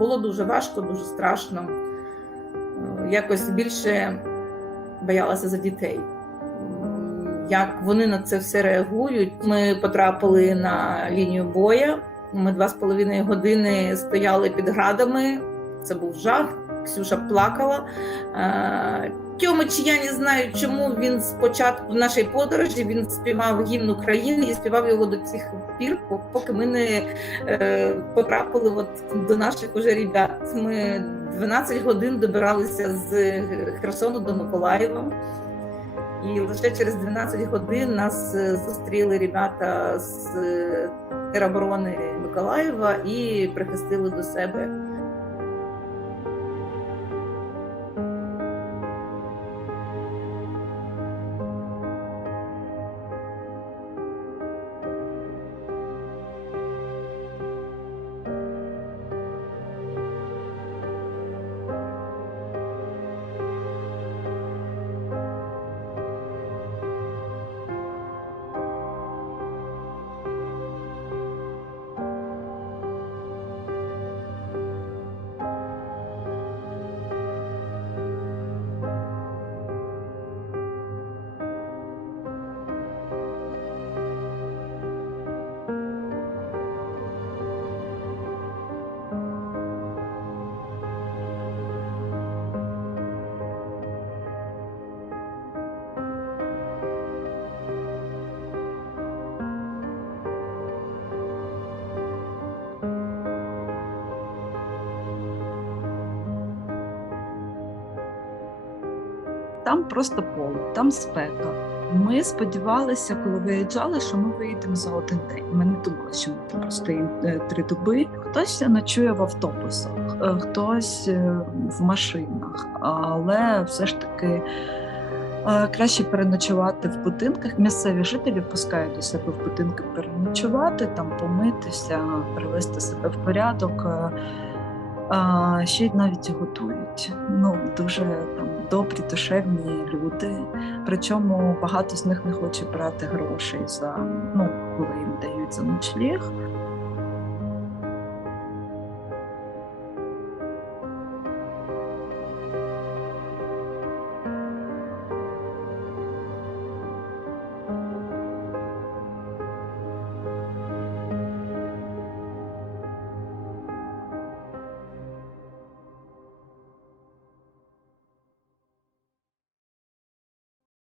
Було дуже важко, дуже страшно. Е, Якось більше боялася за дітей. Як вони на це все реагують. Ми потрапили на лінію боя. Ми два з половиною години стояли під градами. Це був жах. Ксюша плакала. Тьомич, я не знаю, чому він спочатку в нашій подорожі він співав гімн України і співав його до цих пір, поки ми не е, потрапили от до наших уже ребят. Ми 12 годин добиралися з Херсону до Миколаєва. І лише через 12 годин нас е, зустріли ребята з е, тероборони Миколаєва і прихистили до себе. Там просто поле, там спека. Ми сподівалися, коли виїжджали, що ми виїдемо за один день. Ми не думали, що ми там простоїмо е, три доби. Хтось ночує в автобусах, е, хтось е, в машинах, але все ж таки. Краще переночувати в будинках. Місцеві жителі пускають до себе в будинки переночувати, там помитися, привести себе в порядок. А, ще й навіть готують. Ну дуже там добрі, душевні люди. Причому багато з них не хоче брати грошей за ну, коли їм дають за ночліг.